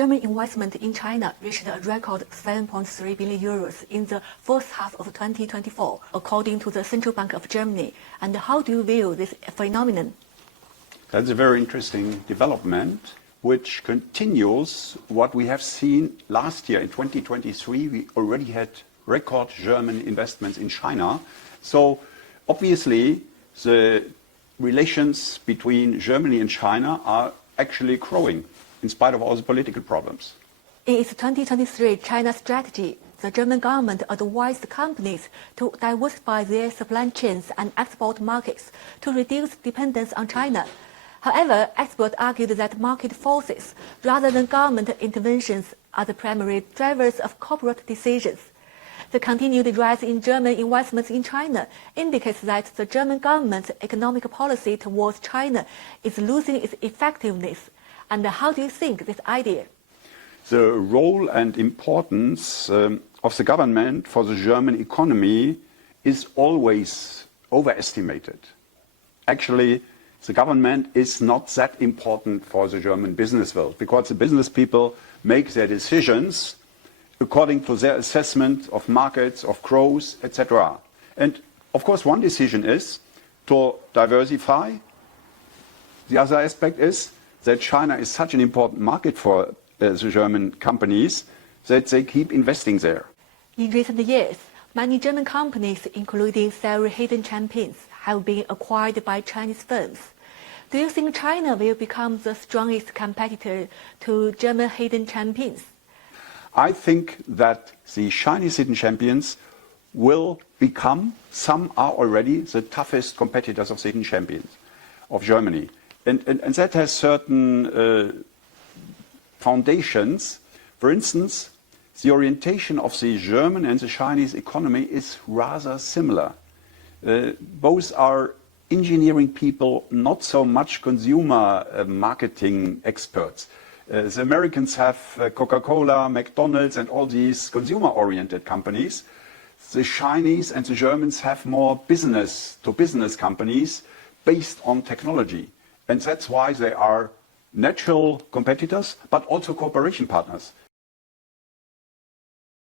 German investment in China reached a record 7.3 billion euros in the first half of 2024, according to the Central Bank of Germany. And how do you view this phenomenon? That's a very interesting development, which continues what we have seen last year. In 2023, we already had record German investments in China. So obviously, the relations between Germany and China are actually growing in spite of all the political problems. In its 2023 China strategy, the German government advised companies to diversify their supply chains and export markets to reduce dependence on China. However, experts argued that market forces, rather than government interventions, are the primary drivers of corporate decisions. The continued rise in German investments in China indicates that the German government's economic policy towards China is losing its effectiveness. And how do you think this idea? The role and importance of the government for the German economy is always overestimated. Actually, the government is not that important for the German business world because the business people make their decisions according to their assessment of markets, of growth, etc. And of course, one decision is to diversify. The other aspect is that China is such an important market for the German companies that they keep investing there. In recent years, many German companies, including several hidden champions, have been acquired by Chinese firms. Do you think China will become the strongest competitor to German hidden champions? I think that the Chinese hidden champions will become, some are already, the toughest competitors of the hidden champions of Germany. And that has certain foundations. For instance, the orientation of the German and the Chinese economy is rather similar. Both are engineering people, not so much consumer marketing experts. The Americans have Coca-Cola, McDonald's, and all these consumer-oriented companies. The Chinese and the Germans have more business-to-business companies based on technology. And that's why they are natural competitors, but also cooperation partners.